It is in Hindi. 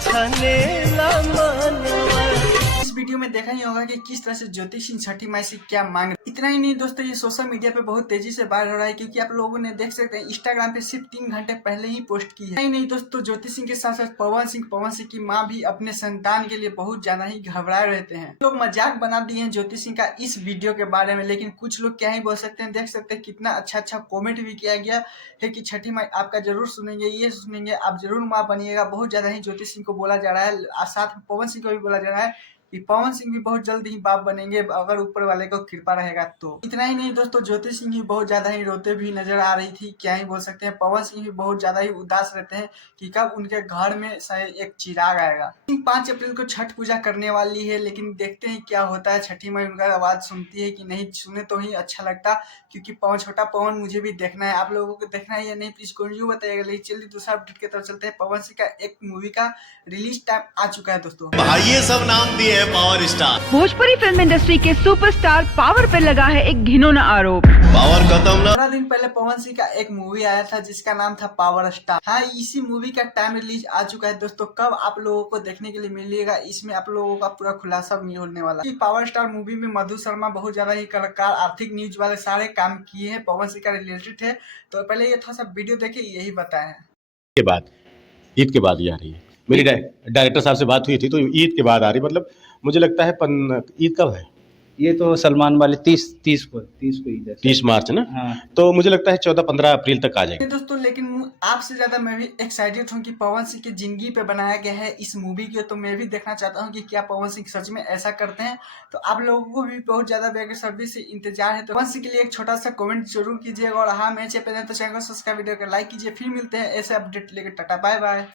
छछने मनवा। इस वीडियो में देखा ही होगा कि किस तरह से ज्योति सिंह छठी माई से क्या मांग रहे। इतना ही नहीं दोस्तों, ये सोशल मीडिया पे बहुत तेजी से वायरल हो रहा है, क्योंकि आप लोगों ने देख सकते हैं इंस्टाग्राम पे सिर्फ 3 घंटे पहले ही पोस्ट की है। नहीं दोस्तों, ज्योति सिंह के साथ साथ पवन सिंह की माँ भी अपने संतान के लिए बहुत ज्यादा ही घबराए रहते हैं। लोग मजाक बना दिए हैं ज्योति सिंह का इस वीडियो के बारे में, लेकिन कुछ लोग क्या ही बोल सकते हैं। देख सकते हैं कितना अच्छा कॉमेंट भी किया गया है कि छठी माई आपका जरूर सुनेंगे, ये सुनेंगे, आप जरूर माँ बनिएगा। बहुत ज्यादा ही ज्योति सिंह को बोला जा रहा है, साथ में पवन सिंह को भी बोला जा रहा है कि पवन सिंह भी बहुत जल्द ही बाप बनेंगे अगर ऊपर वाले को कृपा रहेगा तो। इतना ही नहीं दोस्तों, ज्योति सिंह भी बहुत ज्यादा ही रोते भी नजर आ रही थी, क्या ही बोल सकते हैं। पवन सिंह भी बहुत ज्यादा ही उदास रहते हैं कि कब उनके घर में शायद एक चिराग आएगा। 5 अप्रैल को छठ पूजा करने वाली है, लेकिन देखते हैं क्या होता है। छठी माई उनका आवाज सुनती है कि नहीं, सुने तो ही अच्छा लगता, क्योंकि छोटा पवन मुझे भी देखना है। आप लोगों को देखना है या नहीं प्लीज कमेंट में बताइएगा। लेकिन चलिए दूसरा अपडेट की तरफ चलते हैं। पवन सिंह का एक मूवी का रिलीज टाइम आ चुका है दोस्तों। भाई ये सब नाम दिए हैं power star. Bhojpuri film industry के सुपरस्टार पावर पर लगा है एक घिनौना आरोप। पावर खत्म ना। 15 दिन पहले पवन सिंह का एक मूवी आया था जिसका नाम था पावर स्टार। हाँ, इसी मूवी का टाइम रिलीज आ चुका है दोस्तों। कब आप लोगों को देखने के लिए मिलेगा, इसमें आप लोगों का पूरा खुलासा भी होने वाला है। पावर स्टार मूवी में मधु शर्मा बहुत ज्यादा ही कलाकार, आर्थिक न्यूज वाले सारे काम किए हैं, पवन सिंह का रिलेटेड है। तो पहले ये थोड़ा सा वीडियो देखे, यही बताए के बाद ईद के बाद ये आ रही है। मेरी डायरेक्टर साहब से बात हुई थी तो ईद के बाद आ रही, मतलब मुझे लगता है ईद कब है? ये तो सलमान वाले 30 को ईद है, 30 मार्च ना। हाँ। तो मुझे लगता है 14-15 अप्रैल तक आ जाएगी दोस्तों। लेकिन आपसे ज्यादा मैं भी एक्साइटेड हूँ कि पवन सिंह की जिंदगी पे बनाया गया है इस मूवी को, तो मैं भी देखना चाहता हूँ कि क्या पवन सिंह सच में ऐसा करते हैं। तो आप लोगों को भी बहुत ज्यादा बेसब्री से इंतजार है, तो पवन सिंह के लिए एक छोटा सा कमेंट जरूर कीजिएगा। और हाँ, मैं चैनल तो चैनल को सब्सक्राइब, वीडियो को लाइक कीजिए। फिर मिलते हैं ऐसे अपडेट लेकर। Tata bye bye.